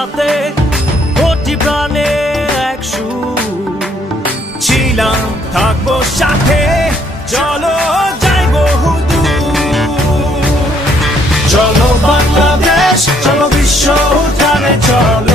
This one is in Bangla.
সাথে কোটি প্রাণে এক সুর ছিলাম থাকবো সাথে চলো যাই বহুদূর চলো বাংলাদেশ চলো বিশ্ব উঠানে চলো